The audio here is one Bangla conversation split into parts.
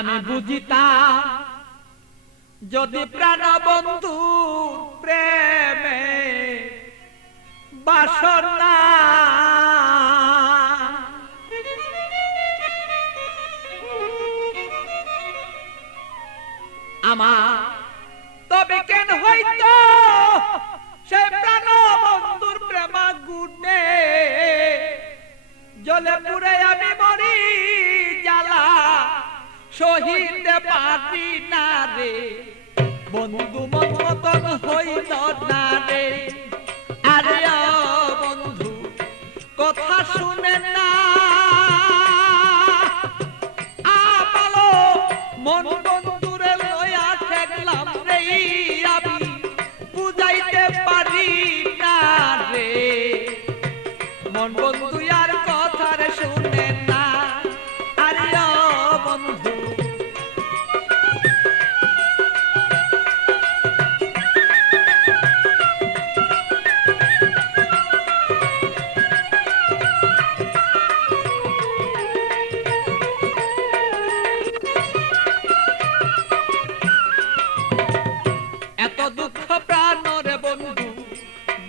আমি বুঝিতাম যদি প্রাণ বন্ধু প্রেমে বাসনা আমার তবে কেন হইতো সে প্রাণ বন্ধুর প্রেমা গুণে জলে পুরে আমি শহীদ পারি না রে। বন্ধু মতন হইল না রে। আরে বন্ধু কথা শুনে না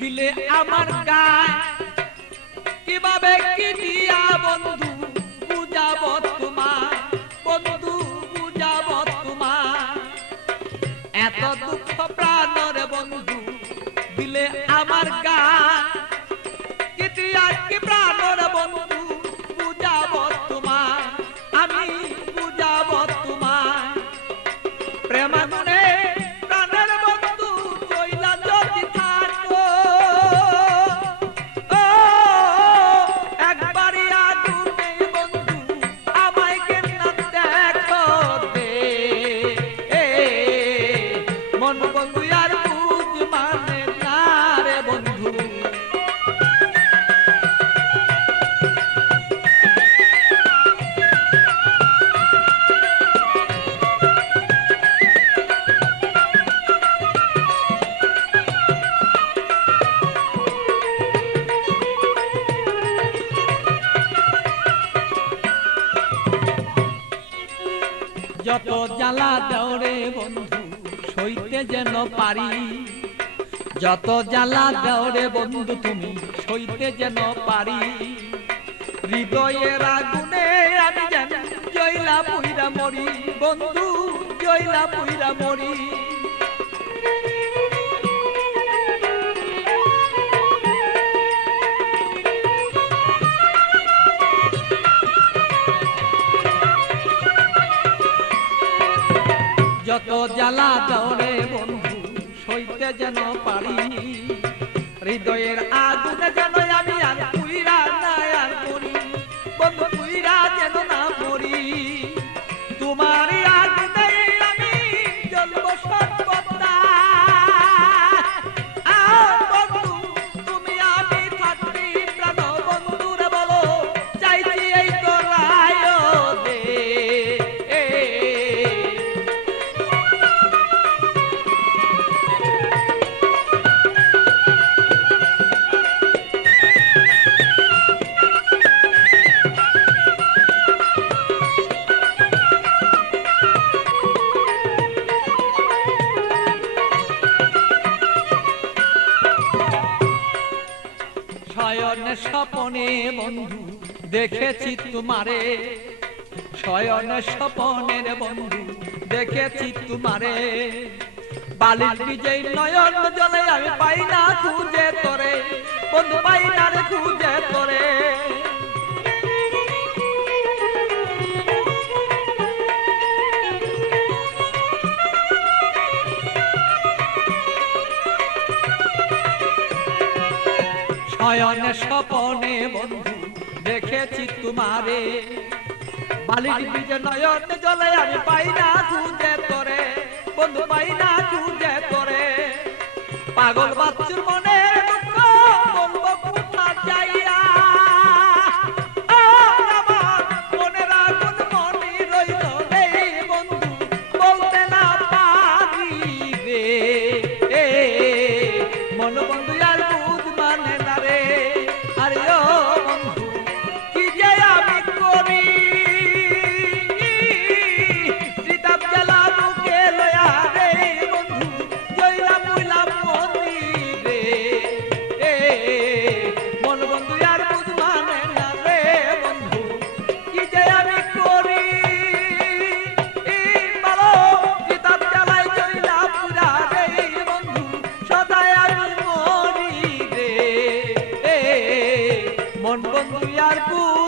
দিলে আমার গায় কীভাবে কি দিয়া বন্ধু বুঝাব তোমার বন্ধু বুঝাব তোমার এত দুঃখ প্রাণরে বন্ধু দিলে আমার গায় মন বন্ধু আর বুঝ মানে না রে বন্ধু। যত জ্বালা দেওরে বন্ধু সইতে যেন পারি। যত জ্বালা দেওরে বন্ধু তুমি, সইতে যেন পারি। হৃদয়ের আগুনে আমি যেন জয়লা পুইরা মরি। বন্ধু, জয়লা পুইরা মরি। যত জ্বালা সইতে যেন পারি। স্বপনে, বন্ধু, দেখেছি তোমারে। শয়নে স্বপনের বন্ধু, দেখেছি তোমারে। বালির বিজয় নয়ন জলে আমি পাই না খুঁজে তোরে। বন্ধু, পাই না রে শয়নে স্বপনে বন্ধু, দেখেছি তোমারে। বালির বীজে নয়ন জলে আমি পাই না খুঁজে তোরে, বন্ধু পাই না খুঁজে তোরে। পাগল বাচ্চুর মনে মন বন্ধু আর বুঝ মানে